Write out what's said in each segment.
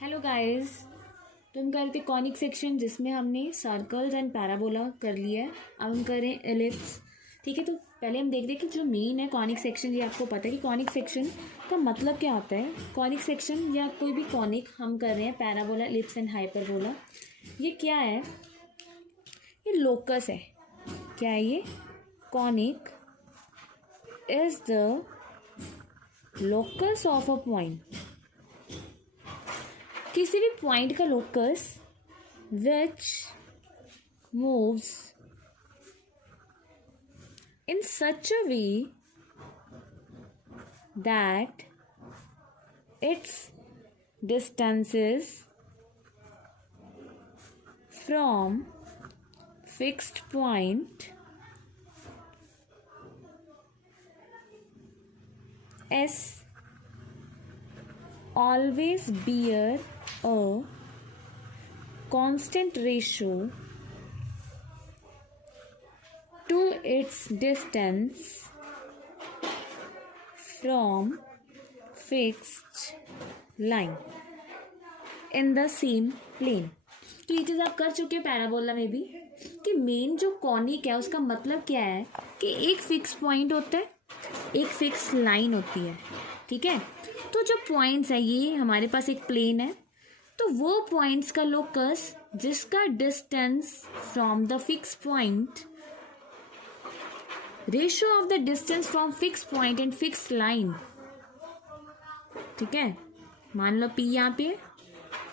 Hello guys. तुम कर थे कॉनिक सेक्शन जिसमें हमने सर्कल्स एंड पैराबोला कर लिया है। अब हम करें एलिप्स। ठीक है, तो पहले हम देखते हैं कि जो मेन है कॉनिक सेक्शन, ये आपको पता है कि कॉनिक सेक्शन का मतलब क्या होता है। कॉनिक सेक्शन या कोई भी कॉनिक हम कर रहे हैं, पैराबोला, एलिप्स एंड हाइपरबोला, ये क्या है? ये लोकस है। क्या है ये? Conic is the locus of a point, किसी भी पॉइंट का locus which moves in such a way that it's distances from fixed point S always bear a constant ratio to its distance from fixed line in the same plane। तो ये चीज़ आप कर चुके हैं parabola में भी, कि मेन जो कॉनिक है उसका मतलब क्या है कि एक फिक्स पॉइंट होता है, एक फिक्स लाइन होती है। ठीक है, तो जो पॉइंट्स है, ये हमारे पास एक प्लेन है, तो वो पॉइंट्स का लोकस जिसका distance from the fix point, ratio of the distance from fix point and fix line. ठीक है, मान लो P यहाँ पे है,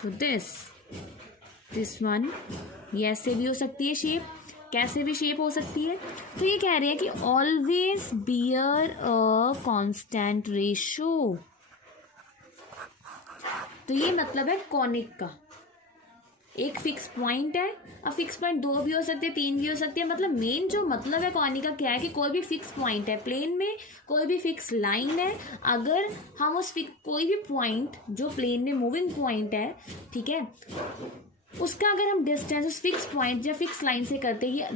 तो दिस वन, ये ऐसे भी हो सकती है शेप, कैसे भी शेप हो सकती है। तो ये कह रहे हैं कि always bear a constant ratio. तो ये मतलब है कॉनिक का। एक फिक्स पॉइंट है, अब फिक्स पॉइंट दो भी हो सकते हैं, तीन भी हो सकते हैं। मतलब मेन जो मतलब है कॉनिक का क्या है कि कोई भी फिक्स पॉइंट है प्लेन में, कोई भी फिक्स लाइन है, अगर हम उस कोई भी पॉइंट जो प्लेन में मूविंग पॉइंट है, ठीक है, उसका अगर हम डिस्टेंस उस फिक्स पॉइंट या फिक्स लाइन से करते हैं,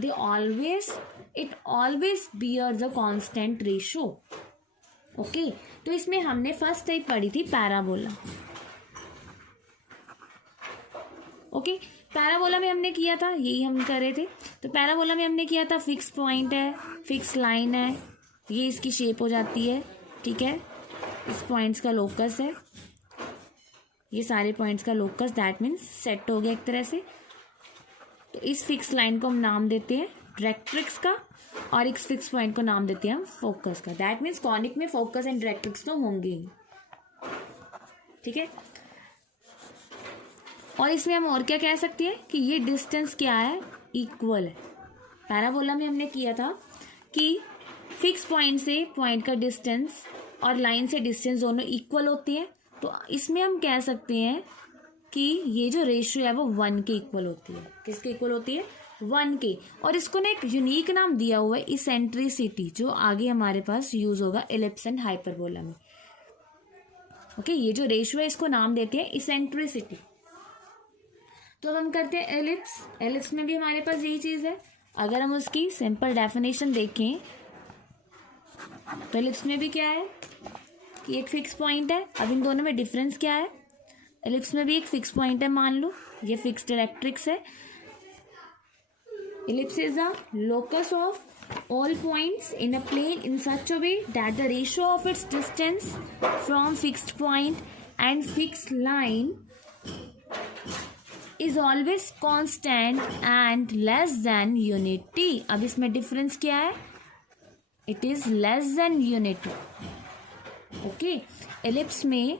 it always bears a constant ratio. Okay, तो इसमें हमने फर्स्ट टाइप पढ़ी थी पैराबोला। ओके, पैराबोला में हमने किया था, यही हम कर रहे थे। तो पैराबोला में हमने किया था फिक्स पॉइंट है, फिक्स लाइन है, ये इसकी शेप हो जाती है। ठीक है, इस पॉइंट्स का लोकस है, ये सारे पॉइंट्स का लोकस, दैट मीन्स सेट हो गया एक तरह से। तो इस फिक्स लाइन को हम नाम देते हैं डायरेक्ट्रिक्स का, और इस फिक्स पॉइंट को नाम देते हैं हम फोकस का। दैट मीन्स कॉनिक में फोकस एंड डायरेक्ट्रिक्स तो होंगे ही। ठीक है, और इसमें हम और क्या कह सकते हैं कि ये डिस्टेंस क्या है, इक्वल है। पैराबोला में हमने किया था कि फिक्स पॉइंट से पॉइंट का डिस्टेंस और लाइन से डिस्टेंस दोनों इक्वल होती है। तो इसमें हम कह सकते हैं कि ये जो रेशियो है वो 1 के इक्वल होती है। किसके इक्वल होती है? 1 के। और इसको ना एक यूनिक नाम दिया हुआ है इसेंट्रिसिटी, जो आगे हमारे पास यूज होगा एलिप्स एंड हाइपरबोला में। ओके, ये जो रेशियो है इसको नाम देते हैं इसेंट्रिसिटी। तो अब हम करते हैं एलिप्स। एलिप्स में भी हमारे पास यही चीज़ है। अगर हम उसकी सिंपल डेफिनेशन देखें तो एलिप्स में भी क्या है कि एक फिक्स पॉइंट है। अब इन दोनों में डिफरेंस क्या है? एलिप्स में भी एक फिक्स पॉइंट है, मान लो ये फिक्स्ड डायरेक्ट्रिक्स है। Ellipse is the locus of all points in a plane in such a way that the ratio of its distance from fixed point and fixed line is always constant and less than unity. अब इसमें difference क्या है? It is less than unity. Okay, ellipse में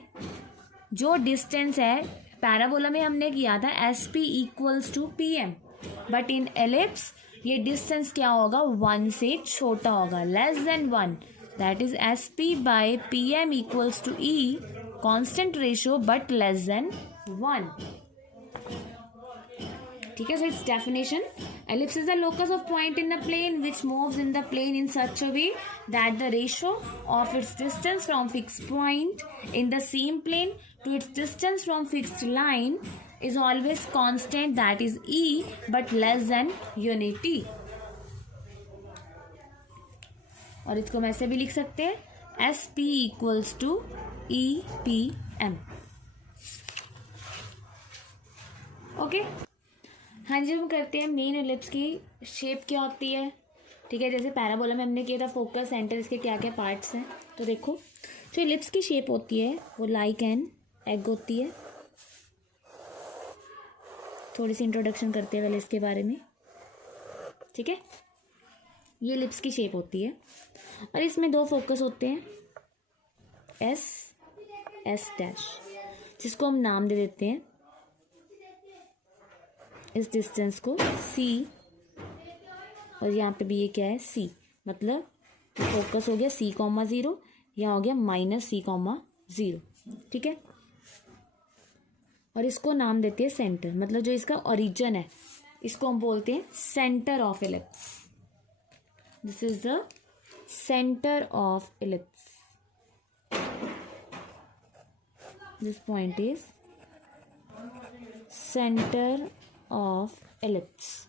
जो distance है, parabola में हमने किया था SP equals to PM, but in ellipse ये डिस्टेंस क्या होगा? 1 से छोटा होगा, less than 1। That is SP by PM equals to E, constant ratio but less than 1। ठीक है, so its definition, ellipse is the locus of point in the plane which moves in the plane in such a way that the ratio of its distance from fixed point in the same plane to its distance from fixed line is always constant, that is E, but less than unity। और इसको हम ऐसे भी लिख सकते हैं SP equals to EPM। Okay. हाँ जी, हम करते हैं मेन एलिप्स की शेप क्या होती है। ठीक है, जैसे पैराबोला में हमने किया था फोकस, सेंटर, इसके क्या क्या पार्ट्स हैं। तो देखो जो एलिप्स की शेप होती है वो लाइक एन एग होती है। थोड़ी सी इंट्रोडक्शन करते हैं पहले इसके बारे में। ठीक है, ये एलिप्स की शेप होती है और इसमें दो फोकस होते हैं, एस डैश, जिसको हम नाम दे देते हैं इस डिस्टेंस को सी, और यहाँ पे भी ये क्या है सी, मतलब फोकस हो गया सी कॉमा ज़ीरो, यहाँ हो गया माइनस सी कॉमा ज़ीरो। ठीक है, और इसको नाम देते हैं सेंटर, मतलब जो इसका ओरिजिन है इसको हम बोलते हैं centre of ellipse. This is the centre of ellipse. This point is centre of ellipse.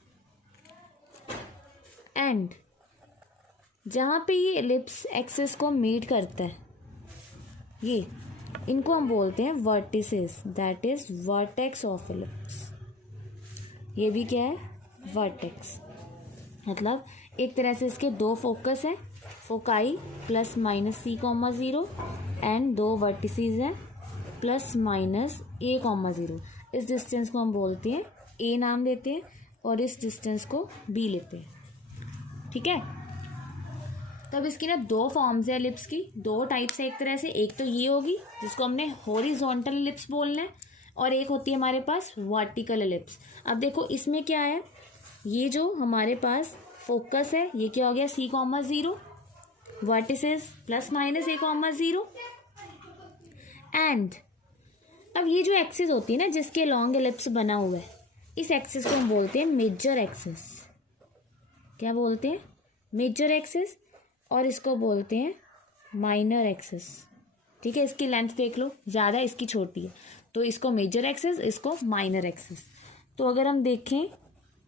And जहाँ पे ये एलिप्स एक्सिस को मीट करता है, ये इनको हम बोलते हैं vertices, that is vertex of ellipse. ये भी क्या है, वर्टेक्स। मतलब एक तरह से इसके दो फोकस हैं, foci plus minus c comma zero, and दो वर्टिसेस हैं प्लस माइनस ए कॉमा ज़ीरो। इस डिस्टेंस को हम बोलते हैं ए नाम देते हैं और इस डिस्टेंस को बी लेते हैं। ठीक है, तब इसकी ना दो फॉर्म्स है एलिप्स की, दो टाइप्स है एक तरह से। एक तो ये होगी जिसको हमने हॉरिजॉन्टल एलिप्स बोलना है, और एक होती है हमारे पास वर्टिकल एलिप्स। अब देखो इसमें क्या है, ये जो हमारे पास फोकस है ये क्या हो गया C comma zero, vertices plus minus A comma zero, and अब ये जो एक्सिस होती है ना जिसके लॉन्ग एलिप्स बना हुआ है, इस एक्सिस को हम बोलते हैं मेजर एक्सिस। क्या बोलते हैं, मेजर एक्सिस, और इसको बोलते हैं माइनर एक्सिस। ठीक है, इसकी लेंथ देख लो, ज़्यादा इसकी छोटी है, तो इसको मेजर एक्सिस, इसको माइनर एक्सिस। तो अगर हम देखें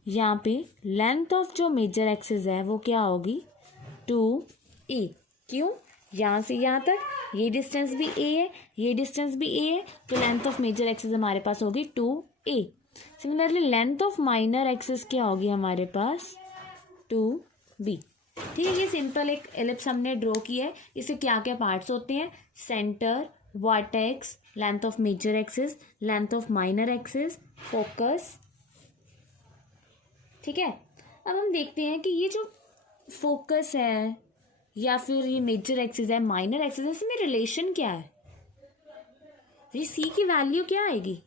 यहाँ पे लेंथ ऑफ जो मेजर एक्सिस है वो क्या होगी 2a। क्यों, यहाँ से यहाँ तक ये डिस्टेंस भी a है, ये डिस्टेंस भी a है, तो लेंथ ऑफ मेजर एक्सिस हमारे पास होगी 2a। Similarly length of minor axis क्या होगी हमारे पास 2b। ठीक है, ये सिंपल एक एलिप्स हमने ड्रॉ किया है। इससे क्या क्या पार्ट्स होते हैं, centre, vertex, length of major axis, length of minor axis, focus. ठीक है, अब हम देखते हैं कि ये जो फोकस है या फिर ये मेजर एक्सिस है, माइनर एक्सिस है, इसमें रिलेशन क्या है, ये सी की वैल्यू क्या आएगी।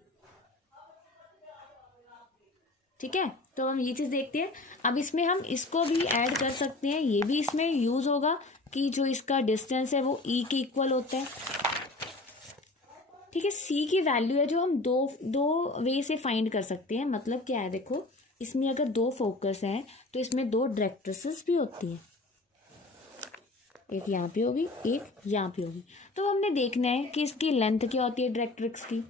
ठीक है, तो हम ये चीज़ देखते हैं। अब इसमें हम इसको भी ऐड कर सकते हैं, ये भी इसमें यूज़ होगा कि जो इसका डिस्टेंस है वो ई के इक्वल होता है। ठीक है, सी की वैल्यू है जो हम दो वे से फाइंड कर सकते हैं। मतलब क्या है, देखो इसमें अगर दो फोकस हैं तो इसमें दो डायरेक्ट्रिसेस भी होती हैं, एक यहाँ पे होगी एक यहाँ पे होगी। तो हमने देखना है कि इसकी लेंथ क्या होती है डायरेक्ट्रिक्स की,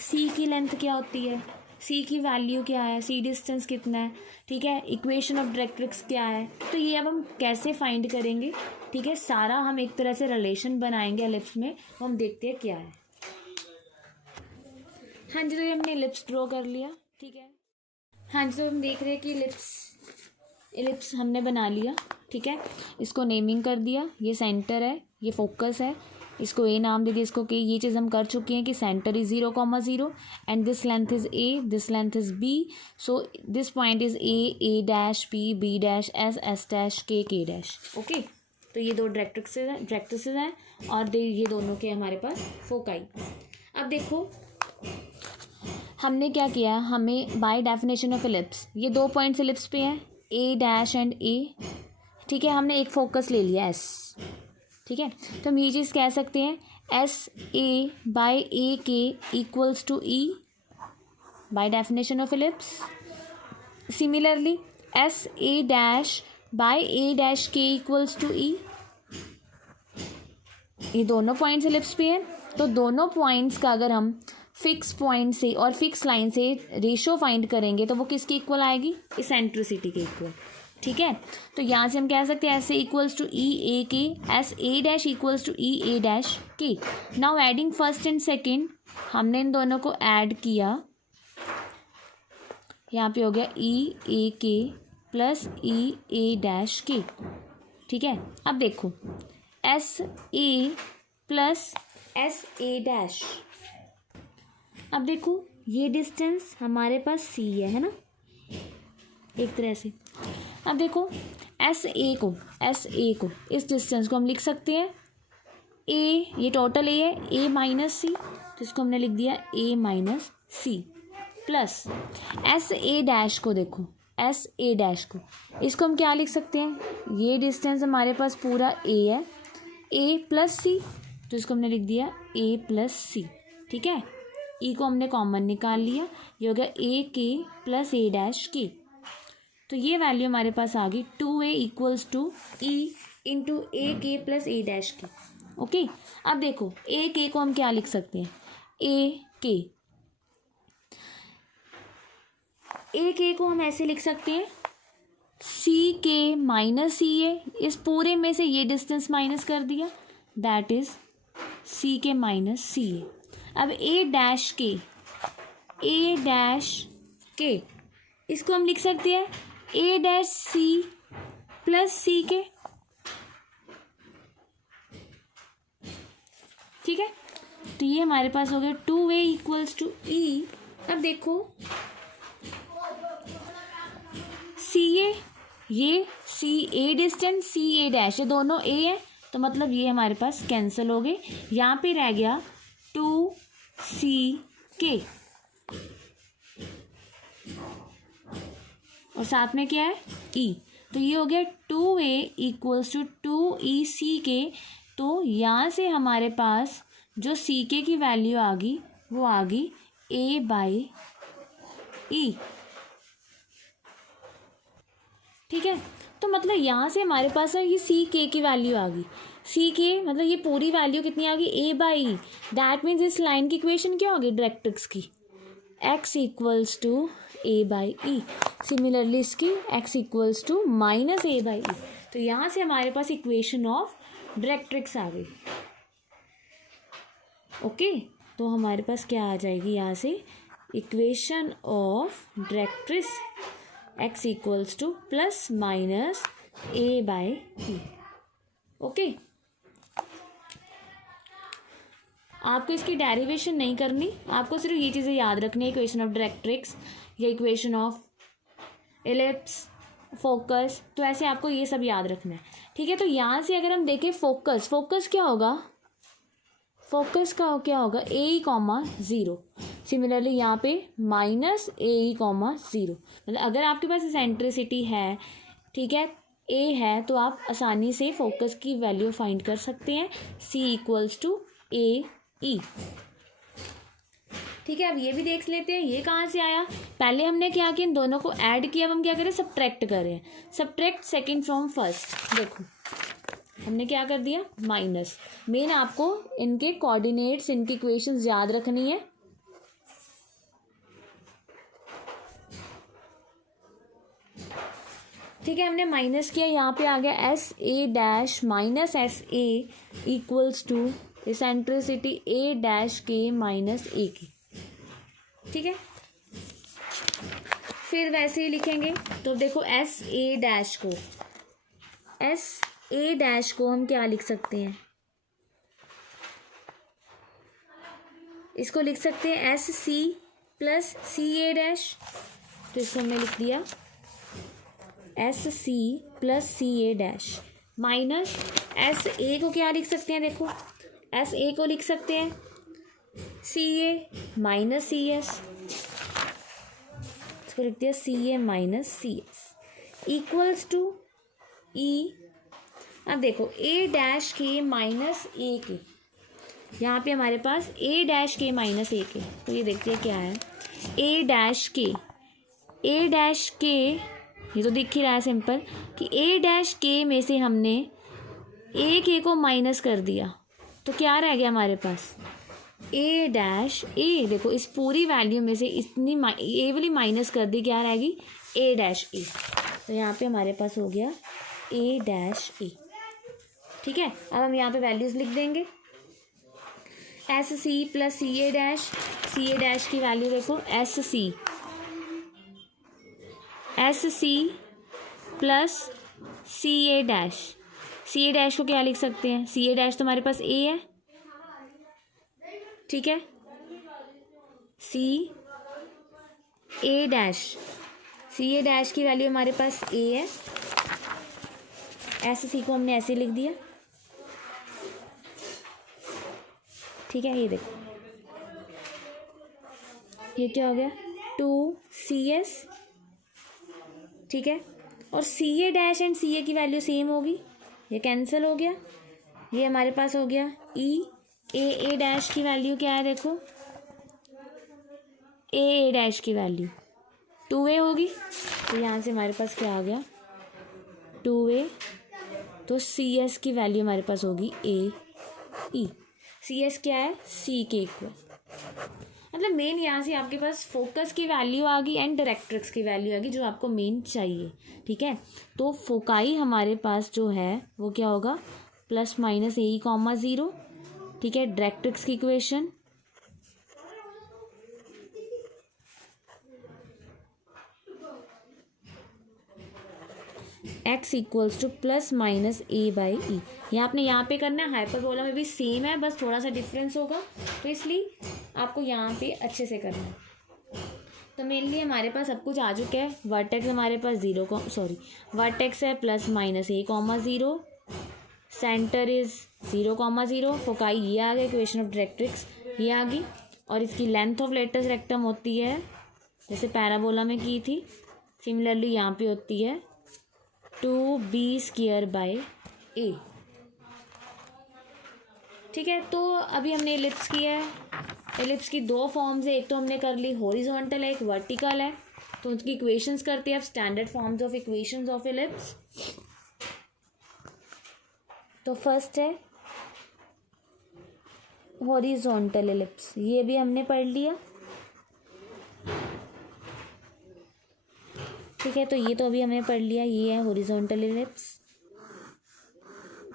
सी की लेंथ क्या होती है, सी की वैल्यू क्या है, सी डिस्टेंस कितना है। ठीक है, इक्वेशन ऑफ डायरेक्ट्रिक्स क्या है, तो ये अब हम कैसे फाइंड करेंगे। ठीक है, सारा हम एक तरह से रिलेशन बनाएंगे एलिप्स में, तो हम देखते हैं क्या है। हाँ जी, तो ये हमने एलिप्स ड्रॉ कर लिया। ठीक है, हाँ जी, तो हम देख रहे हैं कि एलिप्स हमने बना लिया। ठीक है, इसको नेमिंग कर दिया, ये सेंटर है, ये फोकस है, इसको ए नाम दे दिया, इसको के। ये चीज़ हम कर चुके हैं कि centre is 0,0 and this length is a, this length is b, so this point is a dash, b dash, s dash, k dash. Okay, तो ये दो डायरेक्ट्रिसेस हैं और ये दोनों के हमारे पास फोकाई। अब देखो हमने क्या किया, हमें बाय डेफिनेशन ऑफ एलिप्स ये दो पॉइंट्स एलिप्स पे हैं, ए डैश एंड ए। ठीक है, हमने एक फोकस ले लिया एस। ठीक है, तो हम ये चीज़ कह सकते हैं S A by a k equals to e by definition of ellipse. Similarly s A dash by a dash k equals to e. ये दोनों पॉइंट्स एलिप्स पे हैं, तो दोनों पॉइंट्स का अगर हम फिक्स पॉइंट से और फिक्स लाइन से रेशो फाइंड करेंगे तो वो किसके इक्वल आएगी, इसेंट्रिसिटी के इक्वल। ठीक है, तो यहाँ से हम कह सकते हैं S A equals to E A K, S A dash equals to E A dash K. Now adding first and second, हमने इन दोनों को ऐड किया यहाँ पे हो गया ई A K plus E A dash के। ठीक है, अब देखो S A plus S A dash. अब देखो ये डिस्टेंस हमारे पास सी है ना, एक तरह से। अब देखो एस ए को इस डिस्टेंस को हम लिख सकते हैं ए, ये टोटल ए है, ए माइनस सी, तो इसको हमने लिख दिया A minus C, plus S A dash को देखो, एस ए डैश को, इसको हम क्या लिख सकते हैं, ये डिस्टेंस हमारे पास पूरा ए है, ए प्लस सी, तो इसको हमने लिख दिया ए प्लस सी। ठीक है, ई को हमने कॉमन निकाल लिया, ये हो गया ए के प्लस ए डैश के। तो ये वैल्यू हमारे पास आ गई 2a equals to E into A K plus A dash K. Okay, अब देखो ए के को हम क्या लिख सकते हैं, ए के को हम ऐसे लिख सकते हैं सी के माइनस सी ए, इस पूरे में से ये डिस्टेंस माइनस कर दिया, दैट इज सी के माइनस सी ए। अब ए डैश के इसको हम लिख सकते हैं ए डैश सी प्लस सी के। ठीक है, तो ये हमारे पास हो गया 2a इक्वल्स टू ई। अब देखो सी ए, ये सी ए डिस्टेंस, सी ए डैश, ये दोनों ए है, तो मतलब ये हमारे पास कैंसिल हो गए। यहाँ पे रह गया 2c के, और साथ में क्या है ई, तो ये हो गया 2a इक्वल्स टू 2e के। तो यहाँ से हमारे पास जो सी के की वैल्यू आ गई वो आ गई a बाई ई। ठीक है, तो मतलब यहाँ से हमारे पास ये सी के की वैल्यू आ गई, सी के मतलब ये पूरी वैल्यू कितनी आ गई a by E. That means इस लाइन की इक्वेशन क्या होगी डायरेक्ट्रिक्स की, x equals to a by E. Similarly इसकी x equals to minus a by E. तो यहाँ से हमारे पास इक्वेशन ऑफ डायरेक्ट्रिक्स आ गई। ओके, तो हमारे पास क्या आ जाएगी यहाँ से, equation of directrix x equals to plus minus a by E. Okay, आपको इसकी डेरिवेशन नहीं करनी, आपको सिर्फ ये चीज़ें याद रखनी है, इक्वेशन ऑफ डायरेक्ट्रिक्स या इक्वेशन ऑफ एलिप्स, फोकस, तो ऐसे आपको ये सब याद रखना है। ठीक है, तो यहाँ से अगर हम देखें फोकस क्या होगा, फोकस का क्या होगा ए ई कॉमा ज़ीरो। सिमिलरली यहाँ पे माइनस ए ई कॉमा ज़ीरो, मतलब अगर आपके पास सेंट्रिसिटी है, ठीक है, ए है, तो आप आसानी से फोकस की वैल्यू फाइंड कर सकते हैं, सी इक्वल्स टू ए ई। ठीक है, अब ये भी देख लेते हैं ये कहाँ से आया। पहले हमने क्या किया, इन दोनों को ऐड किया, अब हम क्या करें, सब्ट्रैक्ट करें, सब्ट्रैक्ट सेकंड फ्रॉम फर्स्ट। देखो हमने क्या कर दिया, माइनस। मेन आपको इनके कोऑर्डिनेट्स, इनकी इक्वेशंस याद रखनी है। ठीक है, हमने माइनस किया, यहाँ पे आ गया s A dash minus s A equals to eccentricity a dash k minus a k. ठीक है, फिर वैसे ही लिखेंगे, तो देखो एस ए डैश को हम क्या लिख सकते हैं, इसको लिख सकते हैं एस सी प्लस सी ए डैश, तो इसको हमने लिख दिया s C plus C A dash minus s a को क्या लिख सकते हैं, देखो एस ए को लिख सकते हैं सी ए माइनस सी एस, इसको लिख दिया C A minus C S equals to E. अब देखो ए डैश के माइनस ए के, यहाँ पे हमारे पास ए डैश के माइनस ए के, तो ये देखते हैं क्या है, ए डैश के ये तो दिख ही रहा है सिंपल कि ए डैश के में से हमने ए के को माइनस कर दिया, तो क्या रह गया हमारे पास ए डैश ए। देखो इस पूरी वैल्यू में से इतनी ए वाली माइनस कर दी, क्या रहेगी ए डैश ए, तो यहाँ पे हमारे पास हो गया ए डैश ए। ठीक है, अब हम यहाँ पे वैल्यूज़ लिख देंगे, एस सी प्लस सी ए डैश की वैल्यू देखो एस सी एस सी प्लस सी ए डैश। सी ए डैश को क्या लिख सकते हैं, सी ए डैश तो हमारे पास ए है, ठीक है, सी ए डैश, सी ए डैश की वैल्यू हमारे पास ए है, एस सी को हमने ऐसे लिख दिया, ठीक है। ये देखो ये क्या हो गया, 2CS, ठीक है, और सी ए डैश एंड सी ए की वैल्यू सेम होगी, ये कैंसिल हो गया, ये हमारे पास हो गया ई ए डैश की वैल्यू क्या है, देखो ए डैश की वैल्यू 2A होगी, तो यहाँ से हमारे पास क्या आ गया 2A, तो CS की वैल्यू हमारे पास होगी AE। CS क्या है, C के इक्वल। मतलब मेन यहाँ से आपके पास फोकस की वैल्यू आ गई एंड डायरेक्ट्रिक्स की वैल्यू आ गई जो आपको मेन चाहिए, ठीक है। तो फोकाई हमारे पास जो है वो क्या होगा, प्लस माइनस AE,0, ठीक है। डायरेक्ट्रिक्स की equation x equals to plus minus A/E। ये आपने यहाँ पे करना है, हाइपरबोला में भी सेम है, बस थोड़ा सा डिफरेंस होगा, तो इसलिए आपको यहाँ पे अच्छे से करना है। तो मेनली हमारे पास सब कुछ आ चुका है। वर्टेक्स हमारे पास वर्टेक्स है plus minus A,0, centre is 0,0, foci ये आ गया, इक्वेशन ऑफ डायरेक्ट्रिक्स ये आ गई, और इसकी लेंथ ऑफ लेटस रेक्टम होती है जैसे पैराबोला में की थी, सिमिलरली यहाँ पे होती है 2B²/A, ठीक है। तो अभी हमने एलिप्स किया है, एलिप्स की दो फॉर्म्स है, एक तो हमने कर ली हॉरिजॉन्टल है, एक वर्टिकल है, तो उसकी इक्वेशंस करते हैं अब, standard forms of equations of ellipse. तो फर्स्ट है हॉरिजॉन्टल एलिप्स, ये भी हमने पढ़ लिया, ठीक है। तो ये तो अभी हमने पढ़ लिया, ये है हॉरिजॉन्टल एलिप्स,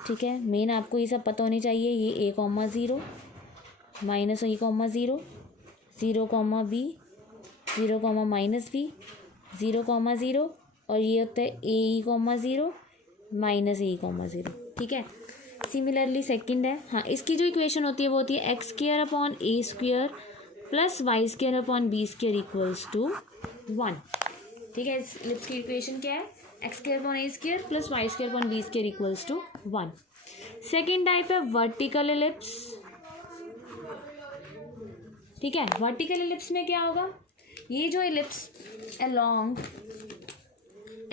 ठीक है। मेन आपको ये सब पता होनी चाहिए, ये A,0 minus A,0, 0,B, 0,-B, 0,0, और ये होता है AE,0 माइनस AE,0, ठीक है। सिमिलरली सेकंड है, हाँ, इसकी जो इक्वेशन होती है वो होती है x² plus y² equals to 1, ठीक है। इस एलिप्स की इक्वेशन क्या है, x² plus y² equals to 1। Second type है वर्टिकल एलिप्स, ठीक है। वर्टिकल एलिप्स में क्या होगा, ये जो एलिप्स अलोंग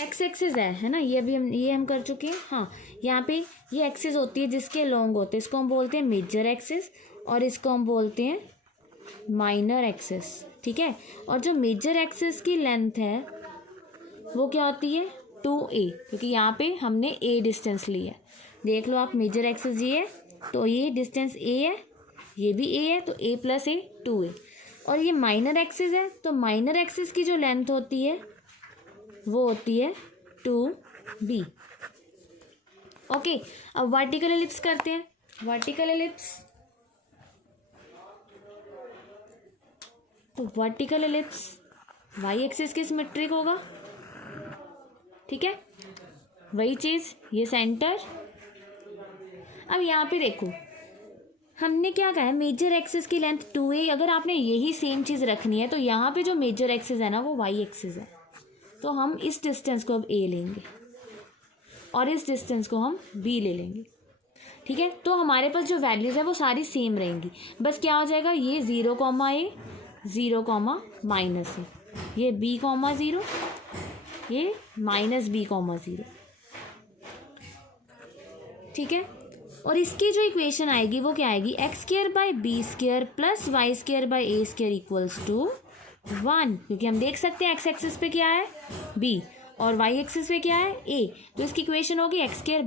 एक्स एक्सिस है ना, ये हम कर चुके हैं, हाँ। यहाँ पे ये एक्सिस होती है जिसके अलोंग होते हैं, इसको हम बोलते हैं मेजर एक्सिस और इसको हम बोलते हैं माइनर एक्सिस, ठीक है। और जो मेजर एक्सिस की लेंथ है वो क्या होती है 2A, क्योंकि यहाँ पे हमने A डिस्टेंस लिया है, देख लो आप, मेजर एक्सिस ये है तो ये डिस्टेंस A है, ये भी A है, तो A प्लस A 2A, और ये माइनर एक्सिस है, तो माइनर एक्सिस की जो लेंथ होती है वो होती है 2B। ओके, अब वर्टिकल एलिप्स करते हैं। वर्टिकल एलिप्स, तो वर्टिकल एलिप्स वाई एक्सिस के सिमेट्रिक होगा, ठीक है, वही चीज़, ये सेंटर। अब यहाँ पे देखो हमने क्या कहा है, मेजर एक्सिस की लेंथ 2A, अगर आपने यही सेम चीज़ रखनी है तो यहाँ पे जो मेजर एक्सिस है ना वो वाई एक्सिस है, तो हम इस डिस्टेंस को अब A लेंगे और इस डिस्टेंस को हम B ले लेंगे, ठीक है। तो हमारे पास जो वैल्यूज़ है वो सारी सेम रहेंगी, बस क्या हो जाएगा, ये 0,A 0,-A, ये B,0, ये -B,0, ठीक है। और इसकी जो इक्वेशन आएगी वो क्या आएगी, x² plus y² equals to 1, क्योंकि हम देख सकते हैं एक्स एक्सिस पे क्या है B और वाई एक्सिस पे क्या है A, तो इसकी इक्वेशन होगी x²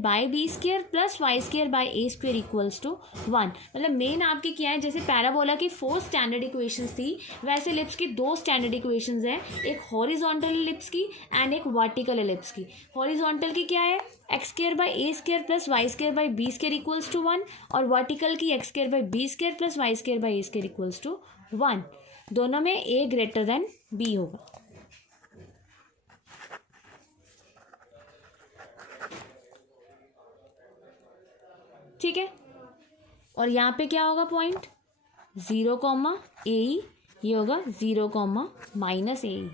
plus y² equals to 1। मतलब मेन आपकी क्या है, जैसे पैराबोला की 4 स्टैंडर्ड इक्वेशंस थी, वैसे एलिप्स की 2 स्टैंडर्ड इक्वेशंस हैं, एक हॉरिजॉन्टल एलिप्स की एंड एक वर्टिकल एलिप्स की। हॉरिजॉन्टल की क्या है, x² plus y² equals to 1, और वर्टिकल की x² plus y² equals to 1। दोनों में A ग्रेटर देन B होगा। ठीक है, और यहाँ पे क्या होगा पॉइंट 0 कॉमा ए, ये होगा 0 कॉमा माइनस ए।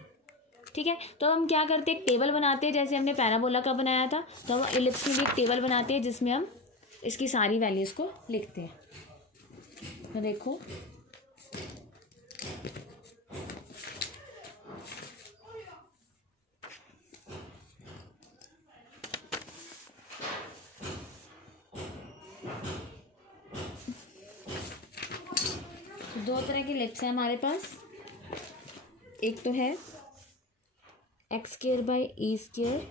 ठीक है, तो हम क्या करते हैं, एक टेबल बनाते हैं जैसे हमने पैराबोला का बनाया था, तो हम इलिप्स में भी एक टेबल बनाते हैं जिसमें हम इसकी सारी वैल्यूज़ को लिखते हैं। तो देखो दो तरह के इलिप्स हैं हमारे पास, एक तो है x square by A square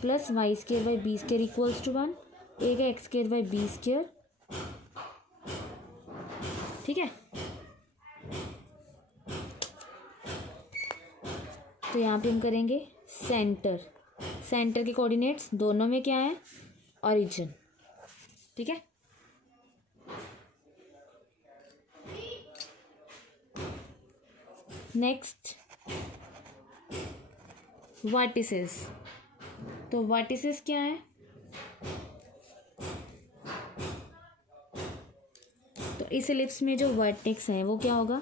plus y square by b square equals to 1, एक है x square by b square. ठीक है, तो यहाँ पे हम करेंगे सेंटर, सेंटर के कोऑर्डिनेट्स दोनों में क्या है, ओरिजिन। ठीक है, नेक्स्ट वर्टिसेस, तो वर्टिसेस क्या है, तो इस एलिप्स में जो वर्टेक्स है वो क्या होगा,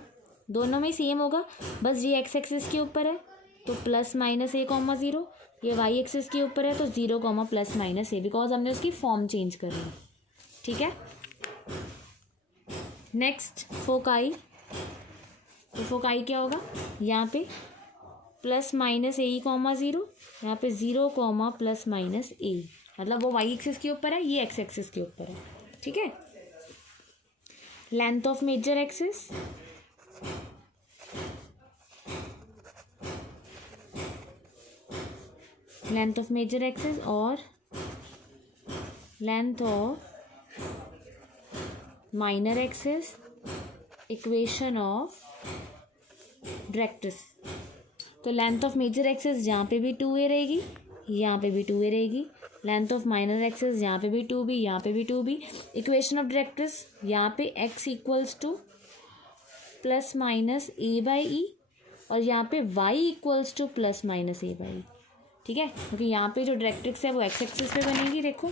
दोनों में सेम होगा, बस ये एक्स एक्सिस के ऊपर है तो प्लस माइनस ए कॉमा 0, ये वाई एक्सिस के ऊपर है तो 0 comma plus minus A, because हमने उसकी फॉर्म चेंज कर ली। ठीक है, नेक्स्ट फोकाई, तो फोकाई क्या होगा, यहाँ पे प्लस माइनस ए कॉमा 0, यहाँ पे 0 कॉमा प्लस माइनस ए, मतलब वो वाई एक्सिस के ऊपर है, ये एक्स एक्सिस के ऊपर है। ठीक है, length of major axis, length of major axis और length of minor axis, equation of directrix. तो लेंथ ऑफ मेजर एक्सिस यहाँ पे भी 2a रहेगी, यहाँ पे भी 2a रहेगी, लेंथ ऑफ माइनर एक्सिस यहाँ पे भी 2b, यहाँ पे भी 2b, इक्वेशन ऑफ डायरेक्ट्रिक्स यहाँ पे x equals to plus minus A by E, और यहाँ पे y equals to plus minus A by. ठीक है, क्योंकि यहाँ पे जो डायरेक्ट्रिक्स है वो एक्स एक्सिस पे बनेगी, देखो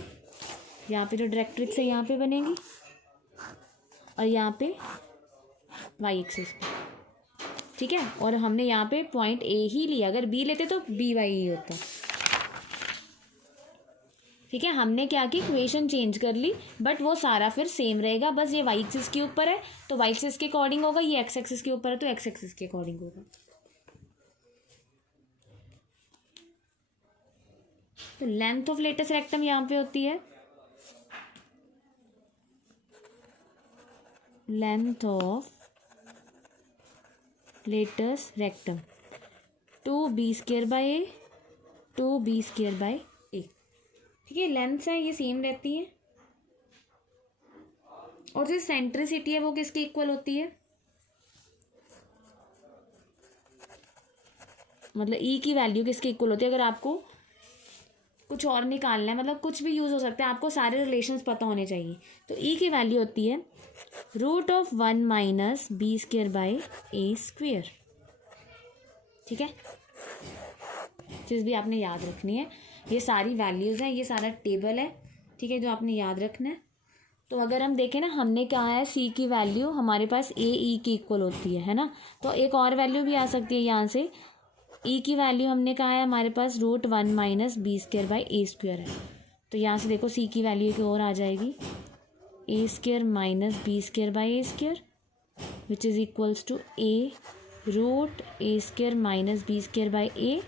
यहाँ पे जो डायरेक्ट्रिक्स है यहाँ पे बनेगी और यहाँ पे वाई एक्सिस पे। ठीक है, और हमने यहाँ पे पॉइंट ए ही लिया, अगर बी लेते तो बी वाई ही होता। ठीक है, हमने क्या की, इक्वेशन चेंज कर ली, बट वो सारा फिर सेम रहेगा, बस ये वाई एक्सिस के ऊपर है तो वाई एक्सिस के अकॉर्डिंग होगा, ये एक्स एक्सिस के ऊपर है तो एक्स एक्सिस के अकॉर्डिंग होगा। तो लेंथ ऑफ लेटस रेक्टम यहाँ पे होती है length of latus rectum 2b square by A, 2b square by A. ठीक है, लेंथ्स है ये सेम रहती है, और जो सेंट्रिसिटी है वो किसके इक्वल होती है, मतलब ई की वैल्यू किसके इक्वल होती है। अगर आपको कुछ और निकालना है, मतलब कुछ भी यूज़ हो सकता है, आपको सारे रिलेशंस पता होने चाहिए। तो ई की वैल्यू होती है root of 1 minus B square by A square. ठीक है, चीज़ भी आपने याद रखनी है, ये सारी वैल्यूज़ हैं, ये सारा टेबल है। ठीक है, जो आपने याद रखना है। तो अगर हम देखें ना, हमने कहा है सी की वैल्यू हमारे पास ए ई की इक्वल होती है ना, तो एक और वैल्यू भी आ सकती है यहाँ से, ई की वैल्यू हमने कहा है हमारे पास root 1 minus B square by A square है, तो यहाँ से देखो सी की वैल्यू की और आ जाएगी A square minus B square by A square which is equals to A root A square minus B square by A,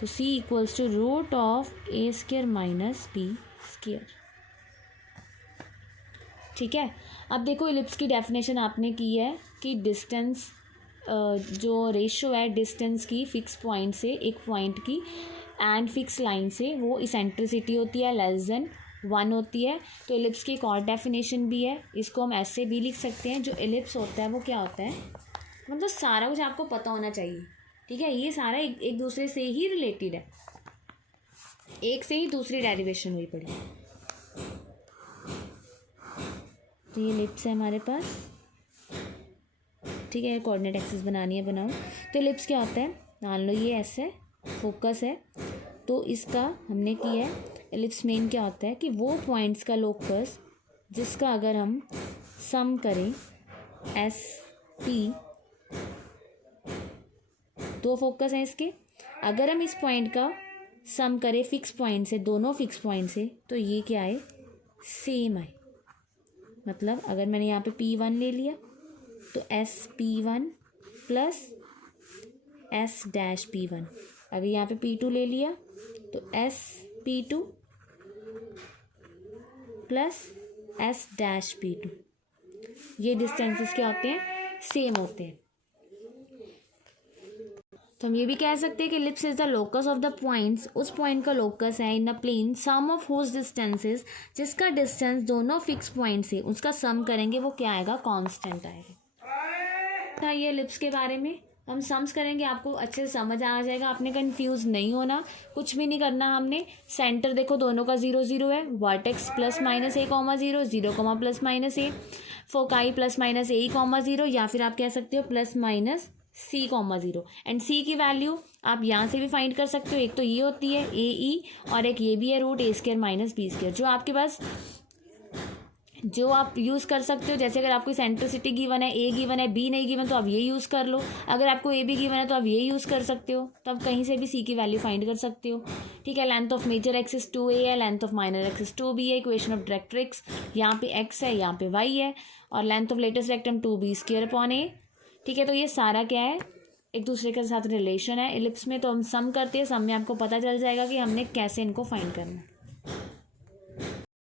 तो C equals to root of A square minus B square. ठीक है, अब देखो ellipse की definition आपने की है कि डिस्टेंस, जो रेशियो है डिस्टेंस की फिक्स पॉइंट से एक पॉइंट की एंड फिक्स लाइन से, वो इसेंट्रिसिटी होती है लेस देन 1 होती है। तो इलिप्स की एक और डेफिनेशन भी है, इसको हम ऐसे भी लिख सकते हैं, जो इलिप्स होता है वो क्या होता है, मतलब सारा कुछ आपको पता होना चाहिए। ठीक है, ये सारा एक दूसरे से ही रिलेटेड है, एक से ही दूसरी डेरिवेशन हुई पड़ी। तो ये इलिप्स है हमारे पास। ठीक है, कोऑर्डिनेट एक्सिस बनानी है, बनाओ। तो इलिप्स क्या होता है, मान लो ये ऐसे फोकस है, तो इसका हमने किया है इलिप्स मेन क्या होता है कि वो पॉइंट्स का लोकस जिसका अगर हम सम करें एस पी, दो फोकस हैं इसके, अगर हम इस पॉइंट का सम करें फिक्स पॉइंट से, दोनों फिक्स पॉइंट से, तो ये क्या आए, सेम आए। मतलब अगर मैंने यहाँ पे P1 ले लिया तो SP1 प्लस S-P1, अगर यहाँ पे P2 ले लिया तो SP2 प्लस S-P2। ये डिस्टेंसेस क्या होते हैं, सेम होते हैं। तो हम ये भी कह सकते हैं कि ellipse is the locus of the points, उस पॉइंट का लोकस है in the plane, sum of whose distances, जिसका डिस्टेंस दोनों फिक्स पॉइंट से उसका सम करेंगे वो क्या आएगा, कांस्टेंट आएगा। था ये एलिप्स के बारे में, हम सम्स करेंगे, आपको अच्छे से समझ आ जाएगा, आपने कंफ्यूज नहीं होना, कुछ भी नहीं करना। हमने सेंटर देखो दोनों का 0 0 है, vertex plus minus a, 0 0 plus minus a, foci plus minus a, 0, या फिर आप कह सकते हो plus minus C, 0, and C की वैल्यू आप यहाँ से भी फाइंड कर सकते हो। एक तो ये होती है AE और एक ये भी है रूट A² माइनस B², जो आपके पास, जो आप यूज़ कर सकते हो। जैसे अगर आपको सेंट्रिसिटी गिवन है, A गिवन है, B नहीं गिवन, तो आप ये यूज़ कर लो। अगर आपको AB गिवन है तो आप ये यूज़ कर सकते हो, तो आप कहीं से भी C की वैल्यू फाइंड कर सकते हो। ठीक है, length of major axis 2a है, length of minor axis 2b है, इक्वेशन ऑफ डायरेक्ट्रिक्स, यहाँ पे x है, यहाँ पे y है, और length of latus rectum 2b² a। ठीक है, तो ये सारा क्या है, एक दूसरे के साथ रिलेशन है एलिप्स में। तो हम सम करते हैं, सम में आपको पता चल जाएगा कि हमने कैसे इनको फाइंड करना है।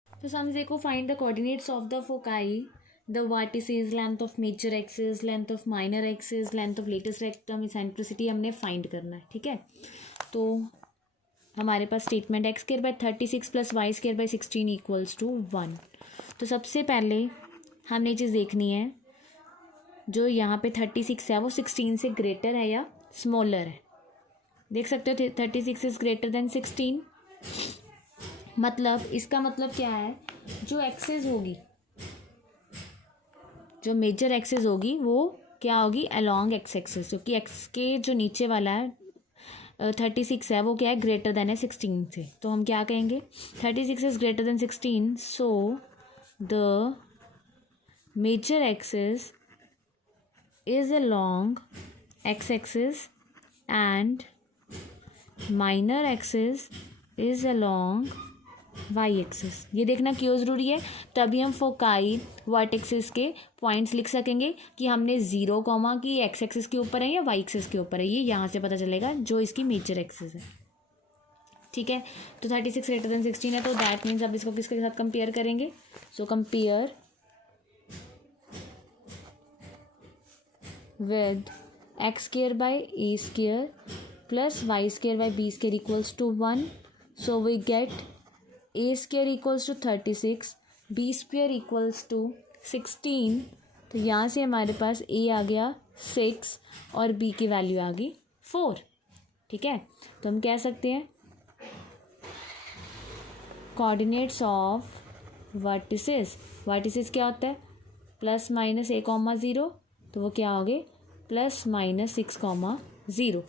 तो सम देखो, find the coordinates of the foci, the vertices, length of major axis, length of minor axis, length of latus rectum, eccentricity हमने फाइंड करना है। ठीक है, तो हमारे पास स्टेटमेंट x² / 36 + y² / 16 = 1। तो सबसे पहले हमने ये चीज़ देखनी है, जो यहाँ पे 36 है वो 16 से ग्रेटर है या स्मॉलर है। देख सकते हो 36 इज ग्रेटर देन 16, मतलब इसका मतलब क्या है, जो एक्सेस होगी, जो मेजर एक्सेस होगी वो क्या होगी, अलोंग एक्स एक्सेस, क्योंकि एक्स के जो नीचे वाला है 36 है वो क्या है, ग्रेटर देन है 16 से। तो हम क्या कहेंगे, 36 is greater than 16, so the major axis is along x-axis and minor axis is along y-axis। ये देखना क्यों ज़रूरी है, तभी हम फोकाई वर्टेक्सिस के पॉइंट्स लिख सकेंगे कि हमने 0 कॉमा की एक्स एक्सिस के ऊपर है या वाई एक्सिस के ऊपर है, ये यहाँ से पता चलेगा जो इसकी मेजर एक्सिस है। ठीक है, तो 36 ग्रेटर देन 16 है, तो दैट मीन्स अब इसको किसके साथ कंपेयर करेंगे, so compare with x² / a² plus y² / b² = 1. So we get a² = 36, b² = 16। तो यहाँ से हमारे पास a आ गया 6 और b की वैल्यू आ गई 4। ठीक है, तो हम कह सकते हैं कोऑर्डिनेट्स ऑफ वर्टिसेस, वर्टिसेस क्या होता है, प्लस माइनस a, 0, तो वो क्या हो गए, प्लस माइनस 6, 0।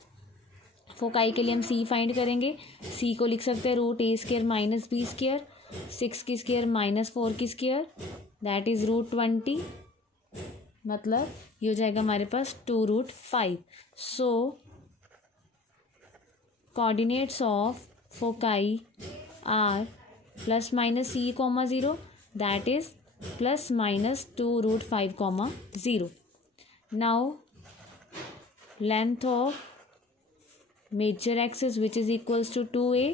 फोकाई के लिए हम C फाइंड करेंगे, C को लिख सकते हैं रूट A² माइनस B², 6 की स्क्वायर माइनस 4 की स्क्वायर, दैट इज़ √20, मतलब ये हो जाएगा हमारे पास 2√5। So coordinates of foci are plus minus C, 0, that is plus minus 2√5, 0। Now length of major axis which is equals to 2a,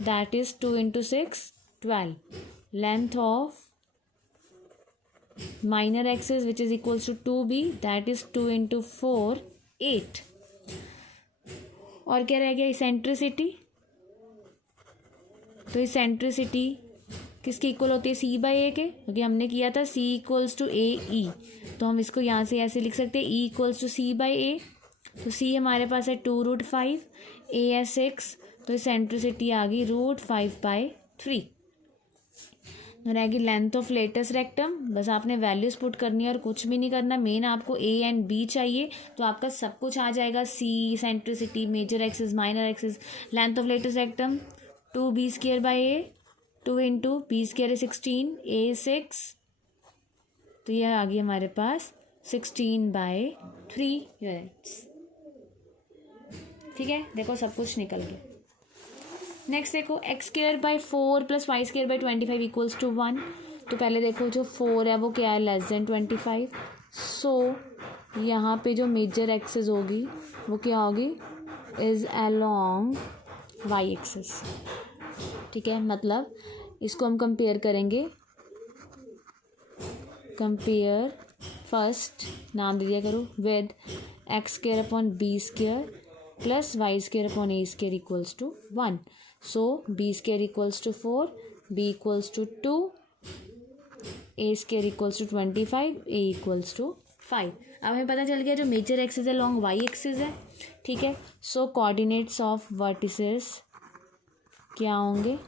that is 2 into 6, 12. Length of minor axis which is equals to 2b, that is 2 into 4, 8. और क्या रह गया, eccentricity, तो eccentricity किसके equal होती है, C/A के, क्योंकि हमने किया था C = AE, तो हम इसको यहाँ से ऐसे लिख सकते हैं E = C/A। तो C हमारे पास है 2√5, A है 6, तो इसेंट्रिसिटी आ गई √5/3। रह गई लेंथ ऑफ लेटेस्ट रेक्टम, बस आपने वैल्यूज पुट करनी है और कुछ भी नहीं करना, मेन आपको A एंड B चाहिए, तो आपका सब कुछ आ जाएगा, C, eccentricity, major axis, minor axis, length of latus rectum 2b² / A, 2 into b square है 16, ए 6, तो यह आ गई हमारे पास 16/3 यूनिट्स। ठीक है, देखो सब कुछ निकल गया। नेक्स्ट देखो x²/4 + y²/25 इक्वल्स टू 1। तो पहले देखो जो 4 है वो क्या है, लेस देन 25। सो यहाँ पे जो मेजर एक्सेस होगी वो क्या होगी, इज़ अलोंग y एक्सेस। ठीक है, मतलब इसको हम कंपेयर करेंगे, कंपेयर फर्स्ट नाम दे दिया करो with x² / b² + y² / a² equals to 1। So b² equals to 4, b equals to 2, a² equals to 25, a equals to 5। अब हमें पता चल गया जो मेजर एक्सिस है लॉन्ग y एक्सिस है। ठीक है, सो कोऑर्डिनेट्स ऑफ वर्टिसेस क्या होंगे,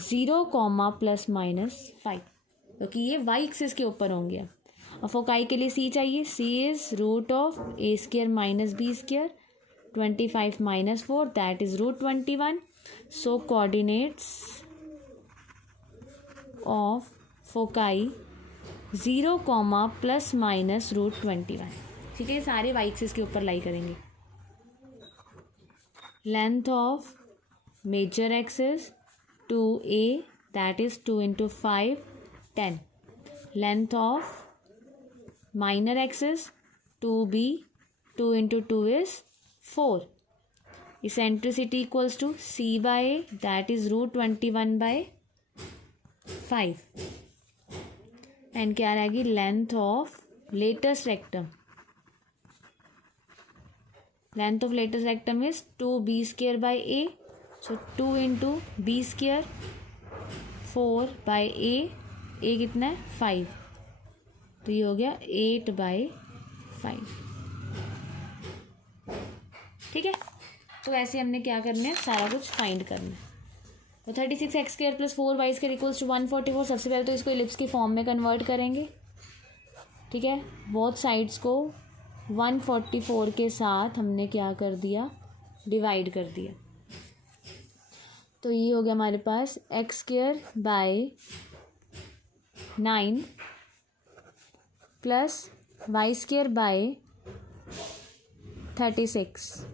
0, ±5, क्योंकि ये y एक्सिस के ऊपर होंगे। और फोकाई के लिए c चाहिए, c is √a² - b², 25 - 4 that is √21। So coordinates of foci 0, ±√21। ठीक है, सारे y एक्सिस के ऊपर लाई करेंगे। Length of major axis 2a that is 2 into 5 10। Length of minor axis 2b 2 into 2 is 4। Eccentricity equals to c/a that is √21/5। And क्या रहेगी, length of latus rectum, length of latus rectum is 2b²/a। So 2 into b², 4/a, a कितना है 5, तो ये हो गया 8/5। ठीक है, तो ऐसे हमने क्या करना है, सारा कुछ फाइंड करना है। तो 36x² + 4y² इक्वल्स टू 144। सबसे पहले तो इसको इलिप्स की फॉर्म में कन्वर्ट करेंगे। ठीक है, बोथ साइड्स को 144 के साथ हमने क्या कर दिया, डिवाइड कर दिया। तो ये हो गया हमारे पास x²/9 + y²/36।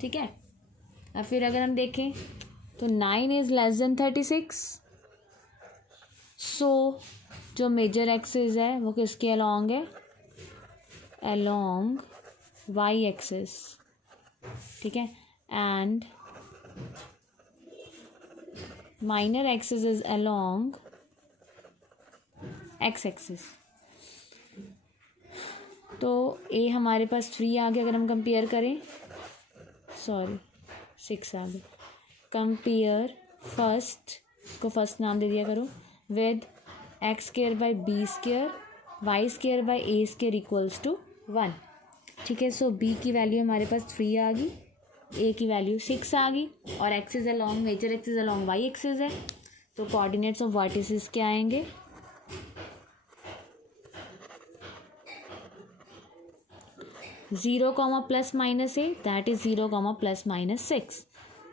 ठीक है, अब फिर अगर हम देखें तो 9 इज़ लेस देन 36। सो जो मेजर एक्सिस है वो किसके अलॉन्ग है, अलॉन्ग y एक्सिस। ठीक है, and minor axis is along x axis. तो a हमारे पास 3 आ गया, अगर हम कंपेयर करें, सॉरी 6 आ गया। कंपेयर फर्स्ट को फर्स्ट नाम दे दिया करो with x²/b² y²/a² equals to 1। ठीक है, सो b की वैल्यू हमारे पास 3 आ गई, a की वैल्यू 6 आ गई, और axis along major axis along y axis है। तो कोऑर्डिनेट्स ऑफ वर्टिसेस क्या आएंगे, 0, ±a दैट इज 0, ±6।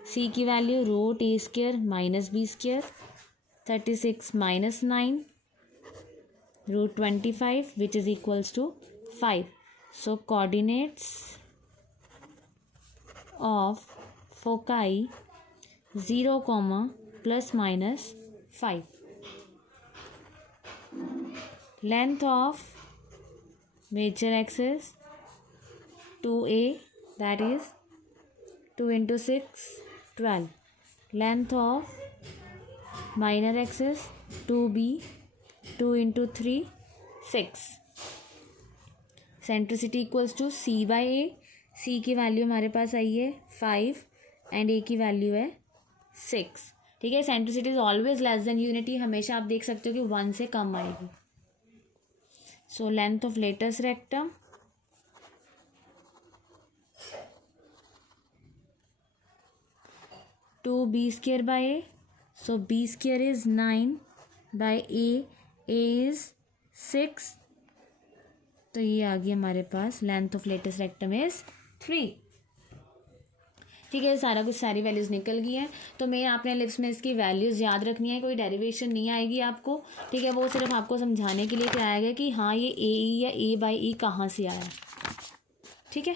c की value √a² - b², 36 - 9 √25 which is equals to 5। So coordinates of foci 0, ±5। Length of major axis 2a that is 2 into 6 12. Length of minor axis 2b 2 into 3 6. Centricity equals to c/a। c की value हमारे पास आई है 5 and a की value है 6। ठीक है, centricity is always less than unity, हमेशा आप देख सकते हो कि 1 से कम आएगी। So length of latus rectum 2b²/a, so b² is 9/a, a is 6, तो ये आ गई हमारे पास length of latus rectum is 3। ठीक है, सारा कुछ सारी वैल्यूज़ निकल गई हैं। तो मैं आपने एलिप्स में इसकी वैल्यूज़ याद रखनी है, कोई डेरिवेशन नहीं आएगी आपको। ठीक है, वो सिर्फ आपको समझाने के लिए क्या आएगा कि हाँ ये ए ई या ए बाई ई कहाँ से आया। ठीक है।